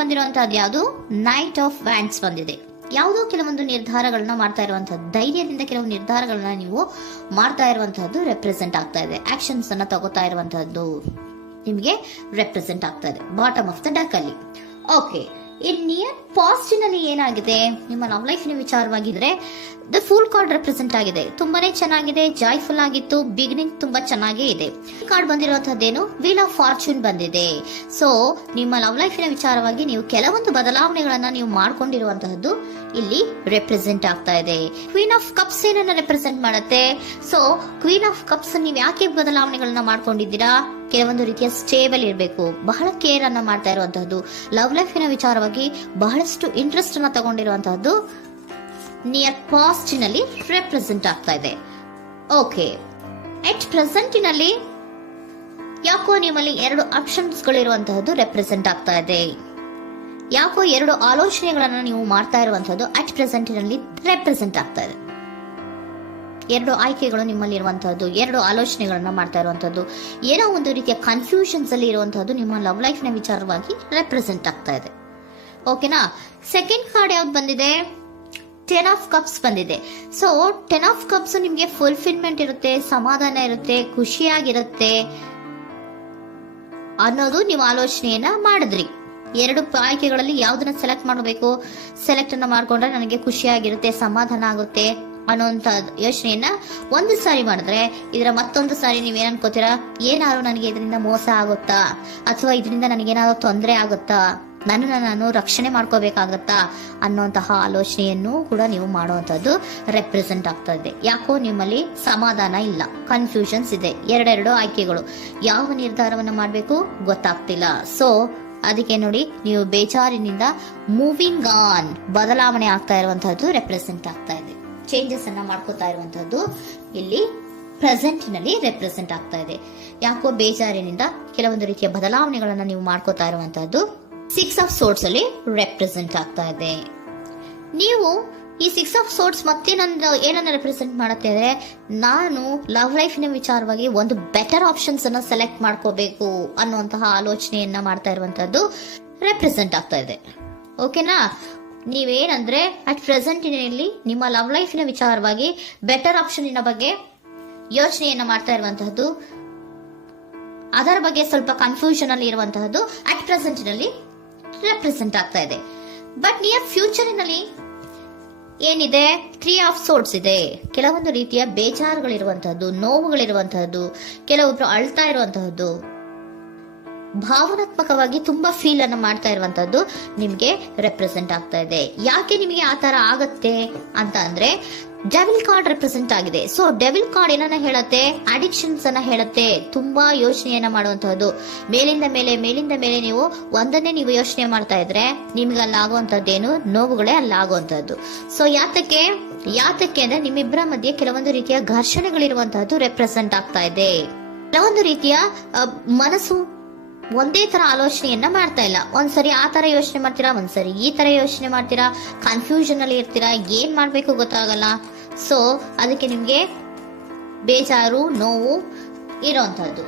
ಬಂದಿರುವಂತಹದ್ದು ಯಾವುದು? Knight of wands ಬಂದಿದೆ. ಯಾವುದೋ ಕೆಲವೊಂದು ನಿರ್ಧಾರಗಳನ್ನ ಮಾಡ್ತಾ ಇರುವಂತಹದ್ದು, ಧೈರ್ಯದಿಂದ ಕೆಲವು ನಿರ್ಧಾರಗಳನ್ನ ನೀವು ಮಾಡ್ತಾ ಇರುವಂತಹದ್ದು ರೆಪ್ರೆಸೆಂಟ್ ಆಗ್ತಾ ಇದೆ. ಆಕ್ಷನ್ಸ್ ಅನ್ನ ತಗೋತಾ ಇರುವಂತಹದ್ದು ನಿಮಗೆ ರೆಪ್ರೆಸೆಂಟ್ ಆಗ್ತಾ ಇದೆ ಬಾಟಮ್ ಆಫ್ ದ ಡಕ್ ಅಲ್ಲಿ. ಓಕೆ, ಇನ್ ನಿಯರ್ ಪಾಸ್ಟಿನಲ್ಲಿ ಏನಾಗಿದೆ? ನಿಮ್ಮ ಲವ್ ಲೈಫಿನ ವಿಚಾರವಾಗಿದ್ರೆ ದ ಫೂಲ್ ಕಾರ್ಡ್ ರೆಪ್ರೆಸೆಂಟ್ ಆಗಿದೆ. ತುಂಬಾನೇ ಚೆನ್ನಾಗಿದೆ, ಜಾಯ್ಫುಲ್ ಆಗಿತ್ತು, ಬಿಗಿನಿಂಗ್ ತುಂಬಾ ಚೆನ್ನಾಗೇ ಇದೆ. ಕಾರ್ಡ್ ಬಂದಿರುವಂತಹದ್ದೇನು? ವೀಲ್ ಆಫ್ ಫಾರ್ಚೂನ್ ಬಂದಿದೆ. ಸೊ ನಿಮ್ಮ ಲವ್ ಲೈಫಿನ ವಿಚಾರವಾಗಿ ನೀವು ಕೆಲವೊಂದು ಬದಲಾವಣೆಗಳನ್ನ ನೀವು ಮಾಡ್ಕೊಂಡಿರುವಂತಹದ್ದು ಇಲ್ಲಿ ರೆಪ್ರೆಸೆಂಟ್ ಆಗ್ತಾ ಇದೆ. ಕ್ವೀನ್ ಆಫ್ ಕಪ್ಸ್ ಏನನ್ನ ರೆಪ್ರೆಸೆಂಟ್ ಮಾಡುತ್ತೆ? ಸೊ ಕ್ವೀನ್ ಆಫ್ ಕಪ್ಸ್ ನೀವು ಯಾಕೆ ಬದಲಾವಣೆಗಳನ್ನ ಮಾಡ್ಕೊಂಡಿದ್ದೀರಾ? ಕೆಲವೊಂದು ರೀತಿಯ ಸ್ಟೇಬಲ್ ಇರಬೇಕು, ಬಹಳ ಕೇರ್ ಅನ್ನ ಮಾಡ್ತಾ ಇರುವಂತಹದ್ದು, ಲವ್ ಲೈಫಿನ ವಿಚಾರವಾಗಿ ಬಹಳಷ್ಟು ಇಂಟ್ರೆಸ್ಟ್ ಅನ್ನ ತಗೊಂಡಿರುವಂತಹದ್ದು ನಿಯರ್ ಪಾಸ್ಟಿನಲ್ಲಿ ರೆಪ್ರೆಸೆಂಟ್ ಆಗ್ತಾ ಇದೆ. ಓಕೆ, ಎಟ್ ಪ್ರೆಸೆಂಟಿನಲ್ಲಿ ಯಾಕೋ ನಿಮ್ಮಲ್ಲಿ 2 ಆಪ್ಷನ್ಸ್ ಗಳಿರುವಂತಹದ್ದು ರೆಪ್ರೆಸೆಂಟ್ ಆಗ್ತಾ ಇದೆ. ಯಾಕೋ 2 ಆಲೋಚನೆಗಳನ್ನ ನೀವು ಮಾಡ್ತಾ ಇರುವಂತಹದ್ದು ಅಟ್ ಪ್ರೆಸೆಂಟಿನಲ್ಲಿ ರೆಪ್ರೆಸೆಂಟ್ ಆಗ್ತಾ ಇದೆ. 2 ಆಯ್ಕೆಗಳು ನಿಮ್ಮಲ್ಲಿ ಇರುವಂತಹದ್ದು, 2 ಆಲೋಚನೆಗಳನ್ನ ಮಾಡ್ತಾ ಇರುವಂತಹದ್ದು, ಏನೋ ಒಂದು ರೀತಿಯ ಕನ್ಫ್ಯೂಷನ್ಸ್ ಅಲ್ಲಿ ಇರುವಂತಹದ್ದು ನಿಮ್ಮ ಲವ್ ಲೈಫ್ ನ ವಿಚಾರವಾಗಿ ರೆಪ್ರೆಸೆಂಟ್ ಆಗ್ತಾ ಇದೆ. ಓಕೆನಾ? ಸೆಕೆಂಡ್ ಕಾರ್ಡ್ ಯಾವ್ದು ಬಂದಿದೆ? 10 ಆಫ್ ಕಪ್ಸ್ ಬಂದಿದೆ. ಸೊ 10 ಆಫ್ ಕಪ್ಸ್ ನಿಮ್ಗೆ ಫುಲ್ಫಿಲ್ಮೆಂಟ್ ಇರುತ್ತೆ, ಸಮಾಧಾನ ಇರುತ್ತೆ, ಖುಷಿಯಾಗಿರುತ್ತೆ ಅನ್ನೋದು ನೀವು ಆಲೋಚನೆಯನ್ನ ಮಾಡಿದ್ರಿ. 2 ಆಯ್ಕೆಗಳಲ್ಲಿ ಯಾವ್ದನ್ನ ಸೆಲೆಕ್ಟ್ ಮಾಡಬೇಕು? ಸೆಲೆಕ್ಟ್ ಅನ್ನ ಮಾಡ್ಕೊಂಡ್ರೆ ನನಗೆ ಖುಷಿಯಾಗಿರುತ್ತೆ, ಸಮಾಧಾನ ಆಗುತ್ತೆ ಅನ್ನೋಂತ ಯೋಚನೆಯನ್ನ ಒಂದು ಸಾರಿ ಮಾಡಿದ್ರೆ, ಇದರ ಮತ್ತೊಂದು ಸಾರಿ ನೀವೇನ್ ಅನ್ಕೋತೀರಾ? ಏನಾದ್ರು ನನಗೆ ಇದರಿಂದ ಮೋಸ ಆಗುತ್ತಾ, ಅಥವಾ ಇದರಿಂದ ನನಗೇನಾದ್ರು ತೊಂದರೆ ಆಗುತ್ತಾ, ನನ್ನನ್ನು ನಾನು ರಕ್ಷಣೆ ಮಾಡ್ಕೋಬೇಕಾಗತ್ತಾ ಅನ್ನೋಂತಹ ಆಲೋಚನೆಯನ್ನು ಕೂಡ ನೀವು ಮಾಡುವಂತದ್ದು ರೆಪ್ರೆಸೆಂಟ್ ಆಗ್ತಾ ಇದೆ. ಯಾಕೋ ನಿಮ್ಮಲ್ಲಿ ಸಮಾಧಾನ ಇಲ್ಲ, ಕನ್ಫ್ಯೂಷನ್ಸ್ ಇದೆ, 2 ಆಯ್ಕೆಗಳು, ಯಾವ ನಿರ್ಧಾರವನ್ನ ಮಾಡಬೇಕು ಗೊತ್ತಾಗ್ತಿಲ್ಲ. ಸೊ ಅದಕ್ಕೆ ನೋಡಿ, ನೀವು ಬೇಜಾರಿನಿಂದ ಮೂವಿಂಗ್ ಆನ್, ಬದಲಾವಣೆ ಆಗ್ತಾ ಇರುವಂತಹದ್ದು ರೆಪ್ರೆಸೆಂಟ್ ಆಗ್ತಾ ಇದೆ. ಚೇಂಜಸ್ ಅನ್ನ ಮಾಡ್ಕೋತಾ ಇರುವಂತಹದ್ದು ಇಲ್ಲಿ ಪ್ರೆಸೆಂಟಿನಲ್ಲಿ ರೆಪ್ರೆಸೆಂಟ್ ಆಗ್ತಾ ಇದೆ. ಯಾಕೋ ಬೇಜಾರಿನಿಂದ ಕೆಲವೊಂದು ರೀತಿಯ ಬದಲಾವಣೆಗಳನ್ನ ನೀವು ಮಾಡ್ಕೋತಾ ಇರುವಂತಹದ್ದು 6 ಆಫ್ ಸೋರ್ಟ್ಸ್ ಅಲ್ಲಿ ರೆಪ್ರೆಸೆಂಟ್ ಆಗ್ತಾ ಇದೆ. ನೀವು ಈ 6 ಆಫ್ ಸೋರ್ಟ್ಸ್ ಮತ್ತೆ ಏನನ್ನ ರೆಪ್ರೆಸೆಂಟ್ ಮಾಡುತ್ತೆ ಅಂದ್ರೆ, ನಾನು ಲವ್ ಲೈಫಿನ ವಿಚಾರವಾಗಿ ಒಂದು ಬೆಟರ್ ಆಪ್ಷನ್ಸ್ ಅನ್ನ ಸೆಲೆಕ್ಟ್ ಮಾಡ್ಕೋಬೇಕು ಅನ್ನುವಂತಹ ಆಲೋಚನೆಯನ್ನ ಮಾಡ್ತಾ ಇರುವಂತಹದ್ದು ರೆಪ್ರೆಸೆಂಟ್ ಆಗ್ತಾ ಇದೆ. ಓಕೆನಾ? ನೀವೇನಂದ್ರೆ ಅಟ್ ಪ್ರೆಸೆಂಟಿನಲ್ಲಿ ನಿಮ್ಮ ಲವ್ ಲೈಫಿನ ವಿಚಾರವಾಗಿ ಬೆಟರ್ ಆಪ್ಷನ್ ಬಗ್ಗೆ ಯೋಚನೆಯನ್ನ ಮಾಡ್ತಾ ಇರುವಂತಹದ್ದು, ಅದರ ಬಗ್ಗೆ ಸ್ವಲ್ಪ ಕನ್ಫ್ಯೂಷನ್ ಅಲ್ಲಿ ಇರುವಂತಹದ್ದು ಅಟ್ ಪ್ರೆಸೆಂಟಿನಲ್ಲಿ ರೆಪ್ರೆಸೆಂಟ್ ಆಗ್ತಾ ಇದೆ. ಬಟ್ ನಿಯರ್ ಫ್ಯೂಚರಿನಲ್ಲಿ ಏನಿದೆ? 3 ಆಫ್ ಸೋರ್ಟ್ಸ್ ಇದೆ. ಕೆಲವೊಂದು ರೀತಿಯ ಬೇಜಾರುಗಳಿರುವಂತಹದ್ದು, ನೋವುಗಳಿರುವಂತಹದ್ದು, ಕೆಲವೊಬ್ರು ಅಳ್ತಾ ಇರುವಂತಹದ್ದು, ಭಾವನಾತ್ಮಕವಾಗಿ ತುಂಬಾ ಫೀಲ್ ಅನ್ನ ಮಾಡ್ತಾ ಇರುವಂತಹದ್ದು ನಿಮ್ಗೆ ರೆಪ್ರೆಸೆಂಟ್ ಆಗ್ತಾ ಇದೆ. ಯಾಕೆ ನಿಮಗೆ ಆ ತರ ಆಗತ್ತೆ ಅಂತ ಅಂದ್ರೆ, ಡೆವಿಲ್ ಕಾರ್ಡ್ ರೆಪ್ರೆಸೆಂಟ್ ಆಗಿದೆ. ಸೊ ಡೆವಿಲ್ ಕಾರ್ಡ್ ಏನನ್ನ ಹೇಳುತ್ತೆ? ಅಡಿಕ್ಷನ್ಸ್ ಅನ್ನ ಹೇಳುತ್ತೆ. ತುಂಬಾ ಯೋಚನೆಯನ್ನ ಮಾಡುವಂತಹದ್ದು, ಮೇಲಿಂದ ಮೇಲೆ ನೀವು ಒಂದನ್ನೇ ನೀವು ಯೋಚನೆ ಮಾಡ್ತಾ ಇದ್ರೆ ನಿಮ್ಗೆ ಅಲ್ಲಾಗುವಂತದ್ದೇನು? ನೋವುಗಳೇ ಅಲ್ಲಾಗುವಂತಹದ್ದು. ಸೊ ಯಾತಕ್ಕೆ ಅಂದ್ರೆ ನಿಮ್ಮಿಬ್ಬರ ಮಧ್ಯೆ ಕೆಲವೊಂದು ರೀತಿಯ ಘರ್ಷಣೆಗಳಿರುವಂತಹದ್ದು ರೆಪ್ರೆಸೆಂಟ್ ಆಗ್ತಾ ಇದೆ. ಕೆಲವೊಂದು ರೀತಿಯ ಮನಸ್ಸು ಒಂದೇ ತರ ಆಲೋಚನೆಯನ್ನ ಮಾಡ್ತಾ ಇಲ್ಲ. ಒಂದ್ಸರಿ ಆ ತರ ಯೋಚನೆ ಮಾಡ್ತೀರಾ, ಒಂದ್ಸರಿ ಈ ತರ ಯೋಚನೆ ಮಾಡ್ತೀರಾ, ಕನ್ಫ್ಯೂಷನ್ ಅಲ್ಲಿ ಇರ್ತೀರಾ, ಏನ್ ಮಾಡ್ಬೇಕು ಗೊತ್ತಾಗಲ್ಲ. ಸೊ ಅದಕ್ಕೆ ನಿಮ್ಗೆ ಬೇಜಾರು, ನೋವು ಇರೋಂತಹದ್ದು.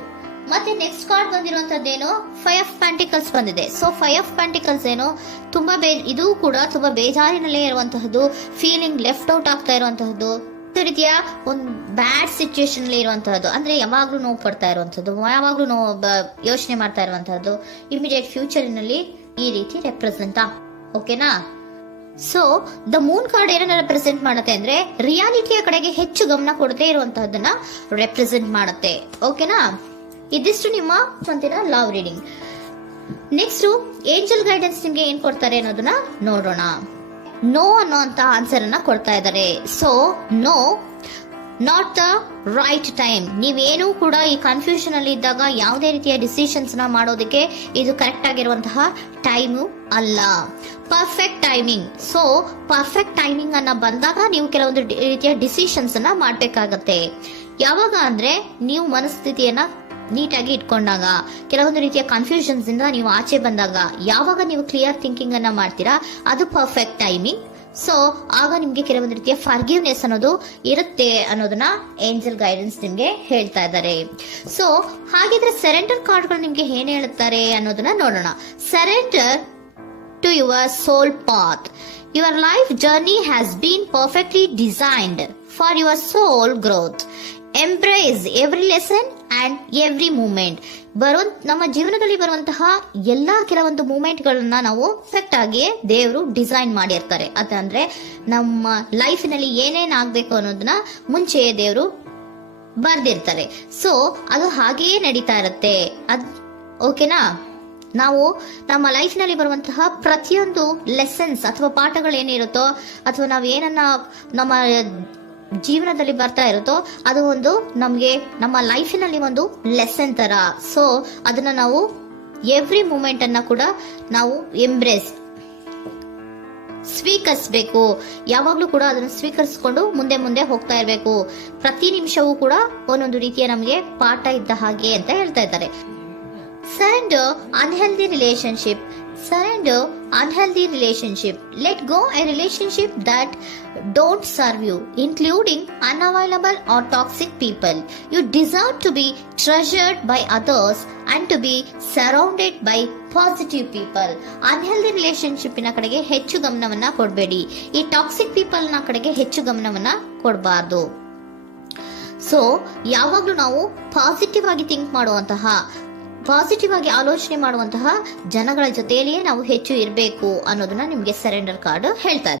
ಮತ್ತೆ ನೆಕ್ಸ್ಟ್ ಕಾರ್ಡ್ ಬಂದಿರುವಂತದ್ದೇನು? 5 ಆಫ್ ಪ್ಯಾಂಟಿಕಲ್ಸ್ ಬಂದಿದೆ. ಸೊ 5 ಆಫ್ ಪ್ಯಾಂಟಿಕಲ್ಸ್ ಏನು? ತುಂಬಾ ಇದು ಕೂಡ ತುಂಬಾ ಬೇಜಾರಿನಲ್ಲೇ ಇರುವಂತಹದ್ದು, ಫೀಲಿಂಗ್ ಲೆಫ್ಟ್ ಔಟ್ ಆಗ್ತಾ ಇರುವಂತಹದ್ದು, ರೀತಿಯ ಒಂದು ಬ್ಯಾಡ್ ಸಿಚುಯೇಷನ್ ಅಲ್ಲಿ ಇರುವಂತಹದ್ದು, ಅಂದ್ರೆ ಯಾವಾಗ್ಲೂ ನೋವು ಪಡ್ತಾ ಇರುವಂತಹದ್ದು, ಯಾವಾಗ್ಲೂ ಯೋಚನೆ ಮಾಡ್ತಾ ಇರುವಂತಹದ್ದು, ಇಮಿಡಿಯೇಟ್ ಫ್ಯೂಚರಿನಲ್ಲಿ ಈ ರೀತಿ ರೆಪ್ರೆಸೆಂಟ್ ಓಕೆನಾ? ಸೊ ದ ಮೂನ್ ಕಾರ್ಡ್ ಏನನ್ನ ರೆಪ್ರೆಸೆಂಟ್ ಮಾಡುತ್ತೆ ಅಂದ್ರೆ, ರಿಯಾಲಿಟಿಯ ಕಡೆಗೆ ಹೆಚ್ಚು ಗಮನ ಕೊಡದೇ ಇರುವಂತಹದನ್ನ ರೆಪ್ರೆಸೆಂಟ್ ಮಾಡುತ್ತೆ. ಓಕೆನಾ? ಇದಿಷ್ಟು ನಿಮ್ಮ ಸ್ವಂತಿನ love reading. Next angel guidance ನಿಮ್ಗೆ ಏನ್ ಕೊಡ್ತಾರೆ ಅನ್ನೋದನ್ನ ನೋಡೋಣ. ನೋ ಅನ್ನೋಂತ ಆನ್ಸರ್ ಅನ್ನ ಕೊಡ್ತಾ ಇದ್ದಾರೆ. So no, not the right time. ನೀವೇನು ಕೂಡ ಈ ಕನ್ಫ್ಯೂಷನ್ ಅಲ್ಲಿ ಇದ್ದಾಗ ಯಾವುದೇ ರೀತಿಯ ಡಿಸಿಷನ್ಸ್ ನ ಮಾಡೋದಕ್ಕೆ ಇದು ಕರೆಕ್ಟ್ ಆಗಿರುವಂತಹ ಟೈಮು ಅಲ್ಲ. Perfect timing. So perfect timing ಅನ್ನ ಬಂದಾಗ ನೀವು ಕೆಲವೊಂದು ರೀತಿಯ ಡಿಸಿಷನ್ಸ್ ಅನ್ನ ಮಾಡ್ಬೇಕಾಗತ್ತೆ. ಯಾವಾಗ ಅಂದ್ರೆ ನೀವು ಮನಸ್ಥಿತಿಯನ್ನ ನೀಟಾಗಿ ಇಟ್ಕೊಂಡಾಗ, ಕೆಲವೊಂದು ರೀತಿಯ ಕನ್ಫ್ಯೂಷನ್ಸ್ ಇಂದ ನೀವು ಆಚೆ ಬಂದಾಗ, ಯಾವಾಗ ನೀವು ಕ್ಲಿಯರ್ ಥಿಂಕಿಂಗ್ ಅನ್ನ ಮಾಡ್ತೀರಾ ಅದು ಪರ್ಫೆಕ್ಟ್ ಟೈಮಿಂಗ್. ಸೊ ಆಗ ನಿಮ್ಗೆ ಕೆಲವೊಂದು ರೀತಿಯ ಫರ್ಗಿವ್ನೆಸ್ ಅನ್ನೋದು ಇರುತ್ತೆ ಅನ್ನೋದನ್ನ ಏಂಜಲ್ ಗೈಡೆನ್ಸ್ ನಿಮ್ಗೆ ಹೇಳ್ತಾ ಇದ್ದಾರೆ. ಸೊ ಹಾಗಿದ್ರೆ ಸರೆಂಡರ್ ಕಾರ್ಡ್ಗಳು ನಿಮ್ಗೆ ಏನ್ ಹೇಳುತ್ತಾರೆ ಅನ್ನೋದನ್ನ ನೋಡೋಣ. Surrender to your soul path. Your life journey has been perfectly designed for your soul growth. Embrace every lesson and every moment. ನಮ್ಮ ಜೀವನದಲ್ಲಿ ಬರುವಂತಹ ಎಲ್ಲಾ ಕೆಲವೊಂದು ಮೂಮೆಂಟ್ಗಳನ್ನ ನಾವು ಪರ್ಫೆಕ್ಟ್ ಆಗಿ ದೇವರು ಡಿಸೈನ್ ಮಾಡಿರ್ತಾರೆ. ಅದಂದ್ರೆ ನಮ್ಮ ಲೈಫಿನಲ್ಲಿ ಏನೇನ್ ಆಗ್ಬೇಕು ಅನ್ನೋದನ್ನ ಮುಂಚೆಯೇ ದೇವರು ಬರ್ದಿರ್ತಾರೆ. ಸೊ ಅದು ಹಾಗೆಯೇ ನಡೀತಾ ಇರುತ್ತೆ. ಓಕೆನಾ? ನಾವು ನಮ್ಮ ಲೈಫ್ ನಲ್ಲಿ ಬರುವಂತಹ ಪ್ರತಿಯೊಂದು ಲೆಸನ್ಸ್ ಅಥವಾ ಪಾಠಗಳೇನಿರುತ್ತೋ ಅಥವಾ ನಾವು ಏನನ್ನ ನಮ್ಮ ಜೀವನದಲ್ಲಿ ಬರ್ತಾ ಇರುತ್ತೋ ಅದು ಒಂದು ನಮಗೆ ನಮ್ಮ ಲೈಫಿನಲ್ಲಿ ಒಂದು ಲೆಸನ್ ತರ. ಸೊ ಅದನ್ನ ನಾವು ಎವ್ರಿ ಮೂಮೆಂಟ್ ಅನ್ನ ಕೂಡ ನಾವು ಎಂಬ್ರೇಸ್ ಸ್ವೀಕರಿಸಬೇಕು. ಯಾವಾಗ್ಲೂ ಕೂಡ ಅದನ್ನು ಸ್ವೀಕರಿಸಿಕೊಂಡು ಮುಂದೆ ಮುಂದೆ ಹೋಗ್ತಾ ಇರಬೇಕು. ಪ್ರತಿ ನಿಮಿಷವೂ ಕೂಡ ಒಂದೊಂದು ರೀತಿಯ ನಮಗೆ ಪಾಠ ಇದ್ದ ಹಾಗೆ ಅಂತ ಹೇಳ್ತಾ ಇದ್ದಾರೆ. Surrender unhealthy relationship. Surrender unhealthy relationship. Let go a relationship that don't serve you, including unavailable or toxic people. You deserve to be treasured by others and to be surrounded by positive people. Unhealthy relationship ನ ಕಡೆಗೆ ಹೆಚ್ಚು ಗಮನವನ್ನ ಕೊಡಬೇಡಿ. ಈ toxic people ನ ಕಡೆಗೆ ಹೆಚ್ಚು ಗಮನವನ್ನ ಕೊಡಬಾರ್ದು. So ಯಾವಾಗ್ಲೂ ನಾವು ಪಾಸಿಟಿವ್ ಆಗಿ ಥಿಂಕ್ ಮಾಡುವಂತಹ, ಪಾಸಿಟಿವ್ ಆಗಿ ಆಲೋಚನೆ ಮಾಡುವಂತಹ ಜನಗಳ ಜೊತೆಯಲ್ಲಿಯೇ ನಾವು ಹೆಚ್ಚು ಇರಬೇಕು ಅನ್ನೋದನ್ನ ನಿಮ್ಗೆ ಸರೆಂಡರ್ ಕಾರ್ಡ್ ಹೇಳ್ತಾ ಇದೆ.